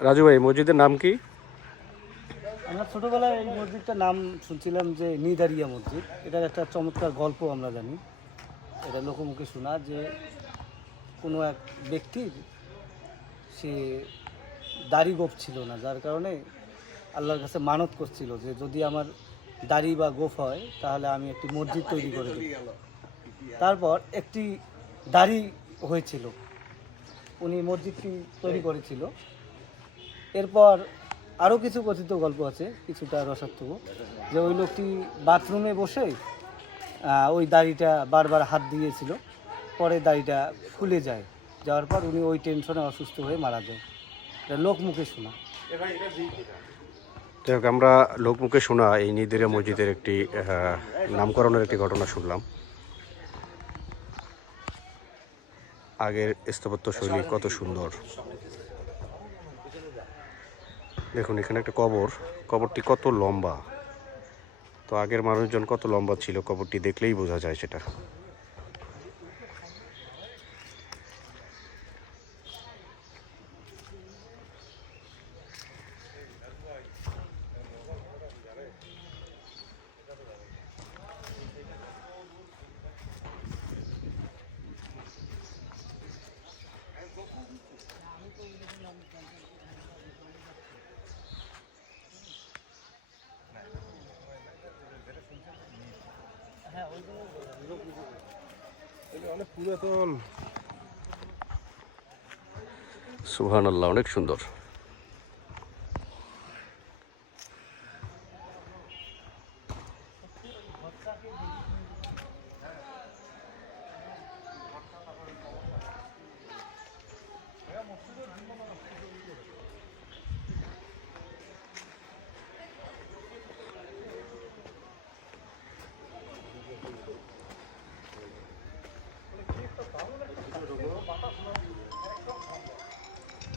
রাজু ভাই মসজিদের নাম কি? আমরা ছোটবেলায় এই মসজিদটার নাম শুনছিলাম যে নিদারিয়া মসজিদ। এটার একটা চমৎকার গল্প আমরা জানি। এটা লোকমুখে শোনা যে কোনো এক ব্যক্তির সে দাড়ি গোপ ছিল না যার কারণে আল্লাহর কাছে মানত করছিল যে যদি আমার দাড়ি বা গোফ হয় তাহলে আমি একটি মসজিদ তৈরি করে দেব। তারপর একটি দাড়ি হয়েছিল। উনি মসজিদটি তৈরি করেছিল। এরপর আরও কিছু কথিত গল্প আছে, কিছুটা রসাত্মক। যে ওই লোকটি বাথরুমে বসে ওই দাড়িটা বারবার হাত দিয়েছিল। পরে দাড়িটা ফুলে যায়। যাওয়ার পর উনি ওই টেনশনে অসুস্থ হয়ে মারা যায় এটা লোকমুখে শোনা। যাই আমরা লোকমুখে শোনা এই নিদিরা মসজিদের একটি নামকরণের একটি ঘটনা শুনলাম। আগের স্থাপত্য শৈলী কত সুন্দর। দেখুন, এখানে একটা কবর। কবরটি কত লম্বা। তো আগের মানুষজন কত লম্বা ছিল, কবরটি দেখলেই বোঝা যায় সেটা। সুবহান আল্লাহ অনেক সুন্দর।